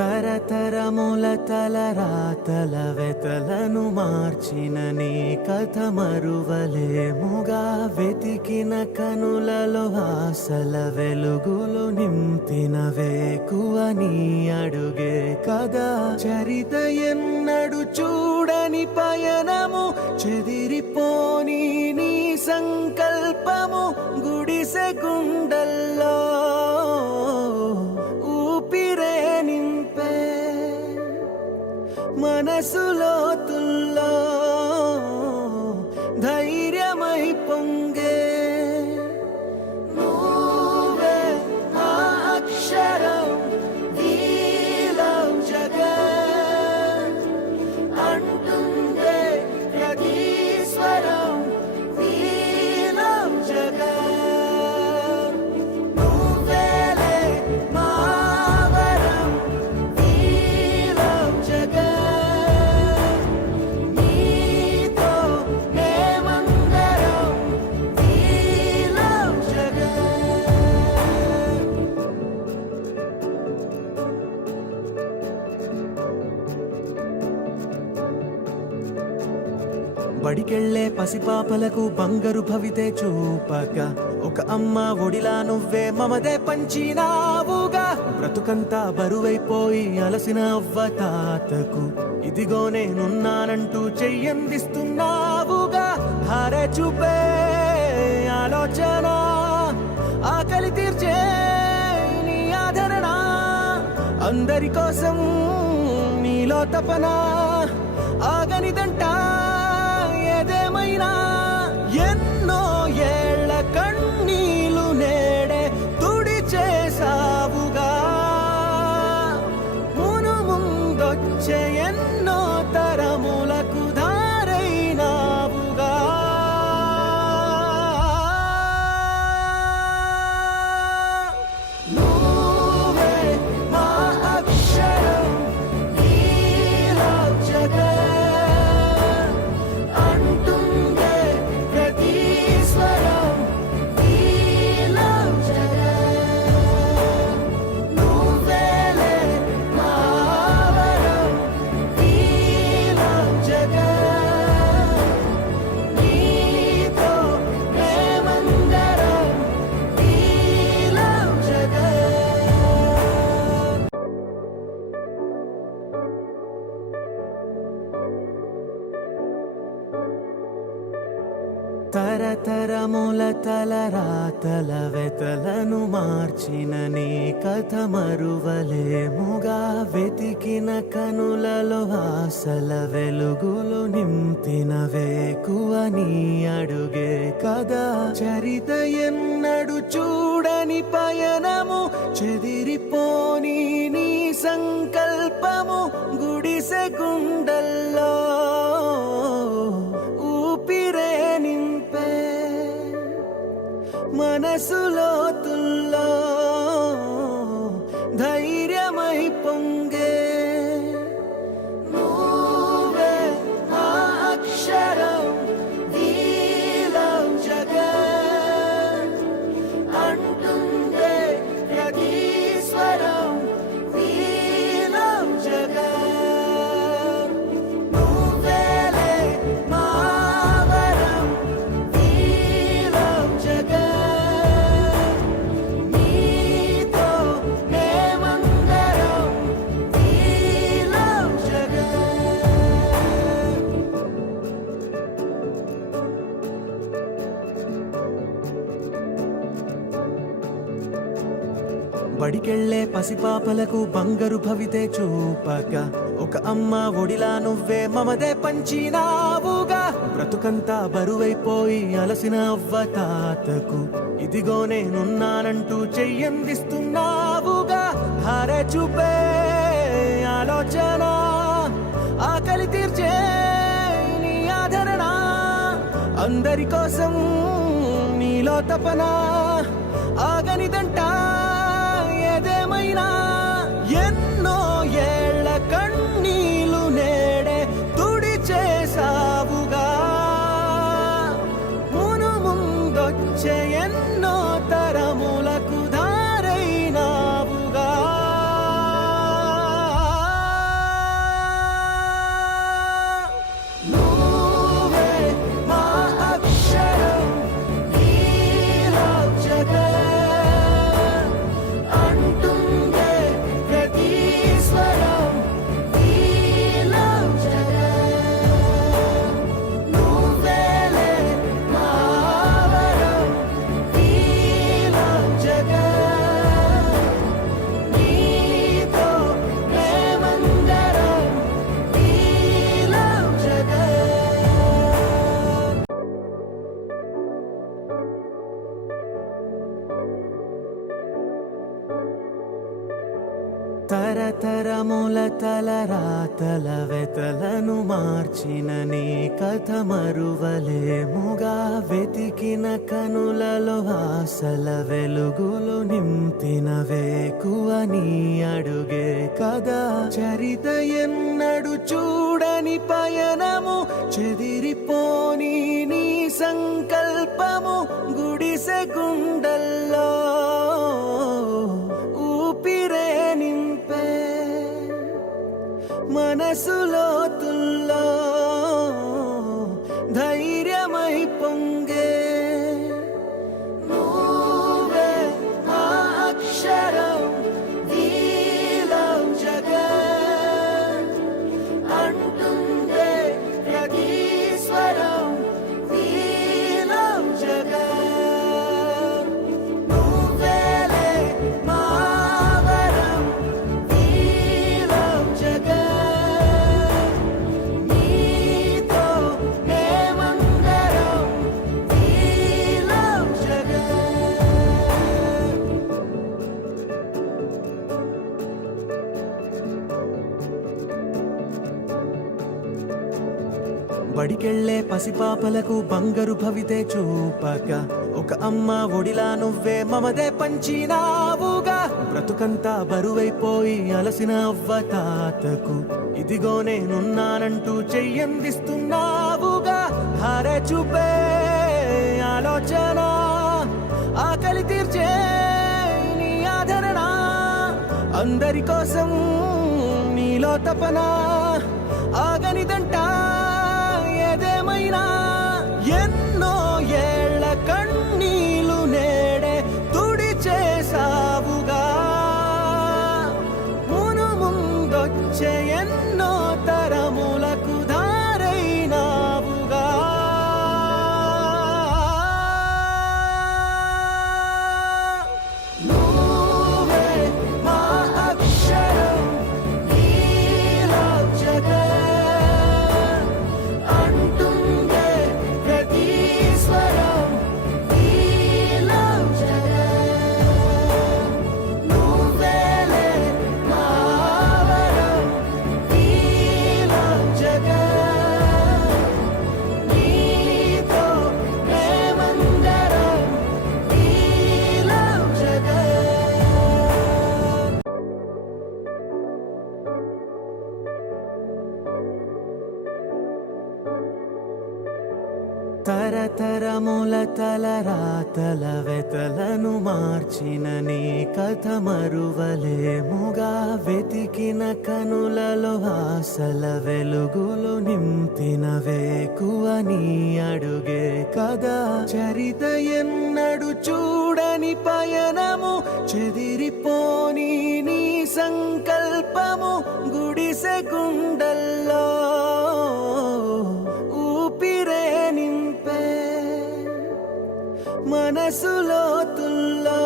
తరతరముల తలరాతల వెతలను మార్చిన నీ కథ మరువలేముగా వెతికిన కనులలో ఆశల వెలుగులు నింపిన వేకువ నీ అడుగే కదా చరిత ఎన్నడు చూడని పయనము చెదిరిపోని నీ సంకల్పము గుడిసె గుండల్లో ఊపిరే నింపే మనసులో తుల్లో ధైర్యమై పొంగే నువ్వే ఆ అక్షరం వీలం జగత్ అంటుందే ప్రతి స్వరం వీలం జగత్ నువ్వేలే మా వరం వీలం జగత్ నీతో మేమందరం వీలం జగత్ బడికెళ్లే పసిపాపలకు బంగారు భవితే చూపక ఒక అమ్మ ఒడిలా నువ్వే మమదే పంచినావుగా బ్రతుకంతా బరువైపోయి అలసిన అవ్వ తాతకు ఇదిగో నేనున్నానంటూ చెయ్యందిస్తున్నావుగా ధారే చూపే ఆలోచన ఆకలి తీర్చే నీ ఆదరణ అందరి కోసం నీలో తపన ఆగనిదంట ఏదేమైనా ఎన్నో ఏళ్ల కన్నీలు నేడే తుడి చేసావుగా మును ముందొచ్చే ఎన్నో తరములకు దారైనావుగా నువ్వే మా అక్షరం నీలం జగత్ అంటుందే ప్రతి స్వరం నీలం జగత్ నువ్వేలే మా వరం నీలం జగత్ నీతో మేమందరం నీలం జగత్ తరతరముల తలరాతల వెతలను మార్చిన నీ కథ మరువలేముగా వెతికిన కనులలో ఆశల వెలుగులు నింపిన వేకువ నీ అడుగే కదా చరిత ఎన్నడు చూడని పయనము చెదిరిపోని నీ సంకల్పము గుడిసె గుండల్లో ఊపిరే నింపే మనసులో తుల్లో ధైర్యమై పొంగే నువ్వే ఆ అక్షరం వీలం జగత్ అంటుందే ప్రతి స్వరం వీలం జగత్ నువ్వేలే మా వరం వీలం జగత్ నీతో మేమందరం వీలం జగత్ బడికెళ్లే పసిపాపలకు బంగారు భవితే చూపక ఒక అమ్మ ఒడిలా నువ్వే మమదే పంచినావుగా బ్రతుకంతా బరువైపోయి అలసిన అవ్వ తాతకు ఇదిగో నేనున్నానంటూ చెయ్యందిస్తున్నావుగా ధారే చూపే ఆలోచన ఆకలి తీర్చే నీ ఆదరణ అందరి కోసం నీలో తపన ఆగనిదంట ఏదేమైనా ఎన్నో ఏళ్ల కన్నీలు నేడే తుడి చేసావుగా మును ముందొచ్చే ఎన్నో తరములకు దారైనావుగా తరతరముల తలరాతల వెతలను మార్చిన నీ కథ మరువలేముగా వెతికిన కనులలో ఆశల వెలుగులు నింపిన వేకువ నీ అడుగే కదా చరిత ఎన్నడు చూడని పయనము చెదిరిపోని నీ సంకల్పము గుడిసె గుండల్లో ఊపిరే నింపే మనసులో తుల్లో ధైర్యమై పొంగే నువ్వే మా అక్షరం నీలం జగన్ అంటుందే ప్రతి స్వరం నీలం జగన్ నువ్వేలే మా వరం నీలం జగన్ నీతో మేమందరం నీలం జగన్ బడికెళ్లే పసిపాపలకు బంగారు భవితే చూపక ఒక అమ్మ ఒడిలా నువ్వే మమదే పంచినావుగా బ్రతుకంతా బరువైపోయి అలసిన అవ్వ తాతకు ఇదిగో నేనున్నానంటూ చెయ్యందిస్తున్నావుగా హారే చూపే ఆలోచన ఆకలి తీర్చే నీ ఆదరణ అందరి కోసం నీలో తపన ఆగనిదంట ఏదేమైనా ఎన్నో ఏళ్ల కన్నీలు నేడే తుడిచేసావుగా మును ముందొచ్చే ఎన్నో తరములకు దారైనావుగా నువ్వే మా అక్షరం నీలం జగన్ అంటుందే ప్రతి స్వరం నీలం జగన్ నువ్వేలే మా వరం నీలం జగన్ నీతో మేమందరం నీలం జగన్ తరతరముల తలరాతల వెతలను మార్చిన నీ కథ మరువలేముగా వెతికిన కనులలో ఆశల వెలుగులు నింపిన వేకువ నీ అడుగే కదా చరిత ఎన్నడు చూడని పయనము చెదిరిపోని నీ సంకల్పము గుడిసె గుండల్లో ఊపిరే నింపే మనసులో తుల్లో